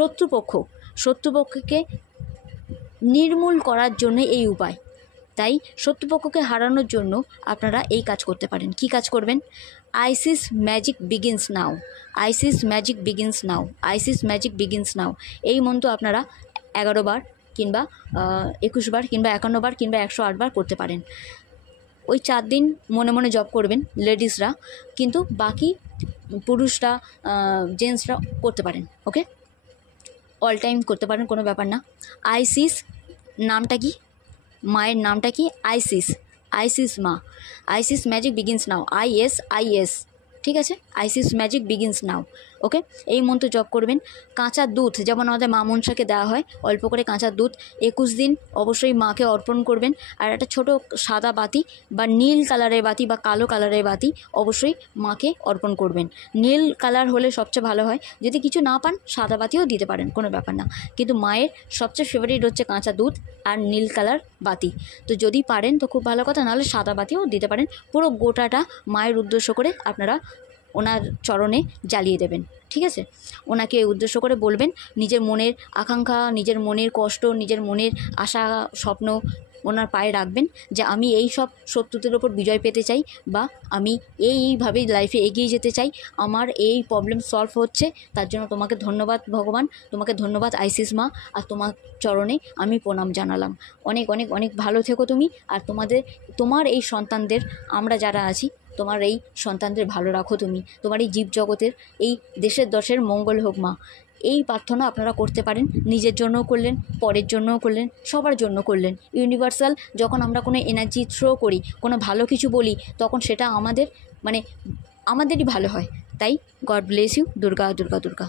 শত্রুপক্ষকে নির্মূল করার জন্য এই উপায়। তাই শত্রুপক্ষকে হারানোর জন্য আপনারা এই কাজ করতে পারেন। কি কাজ করবেন? আইসিস ম্যাজিক বিগিনস নাও, আইসিস ম্যাজিক বিগিনস নাও, আইসিস ম্যাজিক বিগিনস নাও। এই মন্ত্র আপনারা 11 বার কিংবা 21 বার কিংবা 51 বার কিংবা 108 বার করতে পারেন। ওই 4 দিন মনে মনে জপ করবেন লেডিসরা, কিন্তু বাকি পুরুষরা জেন্টসরা করতে পারেন। ওকে, অল টাইম করতে পারেন, কোনো ব্যাপার না। আইসিস নামটা কি? মায়ের নামটা কি? আইসিস, আইসিস মা। আইসিস ম্যাজিক বিগিনস নাও, ISIS, ঠিক আছে? আইসিস ম্যাজিক বিগিনস নাও। ওকে, এই মন্ত্র জপ করবেন। কাঁচা দুধ যেমন আমাদের মা মনসাকে দেওয়া হয়, অল্প করে কাঁচা দুধ 21 দিন অবশ্যই মাকে অর্পণ করবেন। আর একটা ছোট সাদা বাতি বা নীল কালারের বাতি বা কালো কালারের বাতি অবশ্যই মাকে অর্পণ করবেন। নীল কালার হলে সবচেয়ে ভালো হয়, যদি কিছু না পান সাদা বাতিও দিতে পারেন, কোনো ব্যাপার না। কিন্তু মায়ের সবচেয়ে ফেভারিট হচ্ছে কাঁচা দুধ আর নীল কালার বাতি। তো যদি পারেন তো খুব ভালো কথা, নাহলে সাদা বাতিও দিতে পারেন। পুরো গোটাটা মায়ের উদ্দেশ্য করে আপনারা ওনার চরণে জ্বালিয়ে দেবেন, ঠিক আছে? ওনাকে উদ্দেশ্য করে বলবেন নিজের মনের আকাঙ্ক্ষা, নিজের মনের কষ্ট, নিজের মনের আশা স্বপ্ন ওনার পায়ে রাখবেন, যে আমি এই সব শত্রুদের ওপর বিজয় পেতে চাই, বা আমি এইভাবেই লাইফে এগিয়ে যেতে চাই, আমার এই প্রবলেম সলভ হচ্ছে, তার জন্য তোমাকে ধন্যবাদ ভগবান, তোমাকে ধন্যবাদ আইসিস মা, আর তোমার চরণে আমি প্রণাম জানালাম। অনেক অনেক অনেক ভালো থেকো তুমি, আর তোমার এই সন্তানদের, আমরা যারা আছি তোমার এই সন্তানদের ভালো রাখো তুমি, তোমার এই জীবজগতের, এই দেশের দশের মঙ্গল হোক মা। এই প্রার্থনা আপনারা করতে পারেন, নিজের জন্যও করলেন, পরের জন্যও করলেন, সবার জন্য করলেন। ইউনিভার্সাল যখন আমরা কোনো এনার্জি থ্রো করি, কোনো ভালো কিছু বলি, তখন সেটা আমাদেরই ভালো হয়। তাই God bless you. Durga Durga Durga.